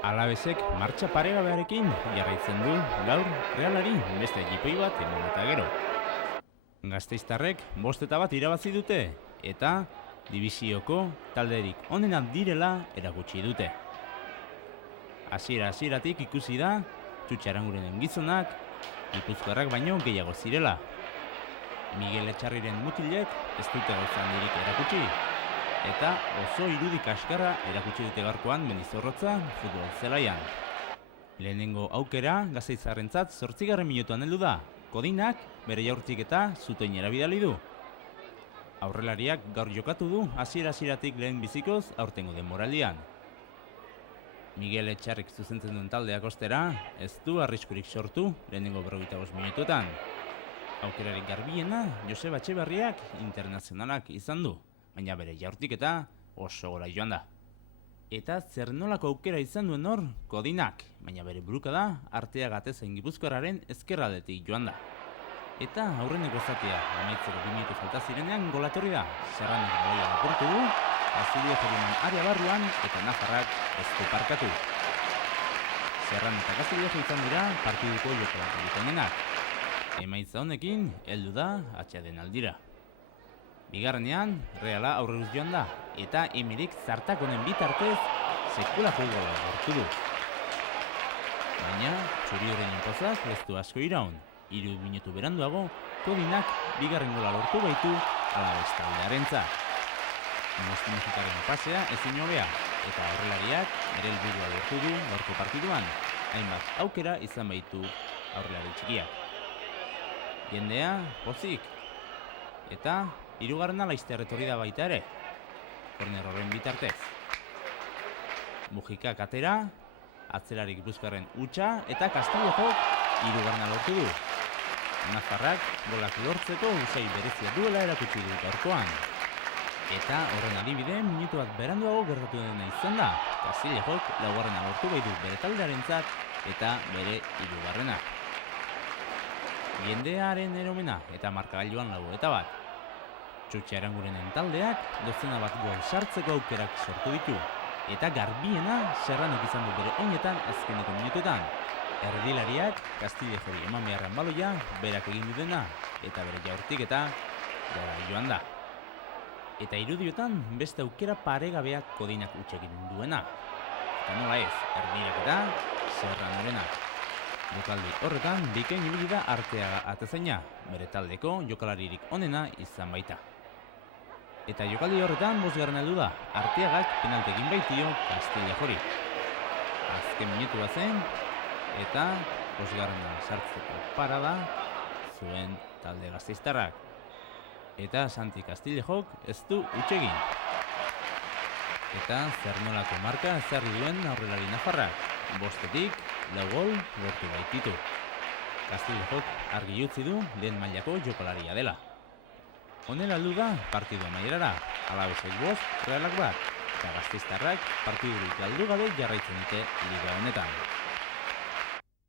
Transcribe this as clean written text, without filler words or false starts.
Alabesek martxa paregabearekin jarraitzen du gaur Realari beste jipoi bat eman eta gero. Gasteiztarrek 5-1 irabazi dute eta dibisioko talderik onenak direla erakutsi dute. Hasieratik ikusi da Txutxarangurenen gizonak Gipuzkoarrak baino gehiago zirela. Miguel Etxarriren mutilek ez dute gauza handirik erakutsi eta oso irudi kaskarra erakutsi dute gaurkoan Mendizorrotza futbol zelaian. Lehenengo aukera Gasteiztarrentzat 8. minutuan heldu da. Kodinak bere jaurtik eta zutoinera bidali du. Aurrelariak gaur jokatu du hasieratik lehen bizikoz aurtengo denboraldian. Miguel Etxarrik zuzentzen duen taldeak ostera, ez du arriskurik sortu lehenengo 45 minutuetan. Aukerarik garbiena Joseba Etxeberriak internazionalak izan du, baina bere jaurtik eta oso gora joan da. Eta zer nolako aukera izan duen hor, Kodinak, baina bere buruka da Arteaga Atezain Gipuzkoarraren ezkerraldetik joan da. Eta aurreneko zatia amaitzeko 2 minutu falta zirenean golatorri da. Serranek baloia lapurtu du, Azilio Jeriman aria barruan eta Nafarrak ez du parkatu. Serran eta Gazilio izan dira partiduko jokalarik onenak. Emaitza honekin heldu da atseaden aldira. Bigarrenean, Reala aurreruz joan da, eta Emerik zartak honen bitartez sekulako gola lortu du. Baina, txuri-horren inpozak ez du asko iraun. 3 minutu beranduago, Kodinak bigarren gola lortu baitu Alabes taldearentzat. Mostimuzikaren pasea ezin hobea, eta aurrelariak bere helburua lortu du gaurko partiduan. Hainbat aukera izan baitu aurrelari txikiak. Jendea, pozik. Eta 3. laizter etorri da baita ere, korner horren bitartez. Mujikak atera, atzerarik Gipuzkoarren hutsa eta Kastillejok 3. lortu du. Nafarrak golak lortzeko usai berezia duela erakutsi du gaurkoan. Eta horren adibide minutu bat beranduago gertatu dena izan da. Kastillejok 4. lortu baitu bere taldearentzat eta bere 3. Jendearen eromena eta markagailuan 101. Txutxarangurenen taldeak 12 bat gol sartzeko aukerak sortu ditu. Eta garbiena Serranek izan du bere oinetan azkeneko minutuetan. Erdilariak Kastillejori eman beharren baloia berak egin du dena eta bere jaurtik eta gara joan da. Eta irudiotan beste aukera paregabeak Kodinak utz egin duena. Eta nola ez, Erdilak eta Serranorenak. Jokaldi horretan bikain ibili da Arteaga Atezaina, bere taldeko jokalaririk onena izan baita. Eta jokaldi horretan 5. heldu da, Arteagak penalti egin baitio Kastillejori. Azken minutua zen, eta 5. sartzeko parada zuen talde gasteiztarrak. Eta Santi Kastillejok ez du huts egin. Eta zer nolako marka ezarri duen aurrelari nafarrak. 5-tik 4 gol lortu baititu. Kastillejok argi utzi du lehen mailako jokalaria dela. Honela heldu da partidu amaierara, Alabesek 5, Realak 1, eta gasteiztarrak partidurik galdu gabe jarraitzen dute liga honetan.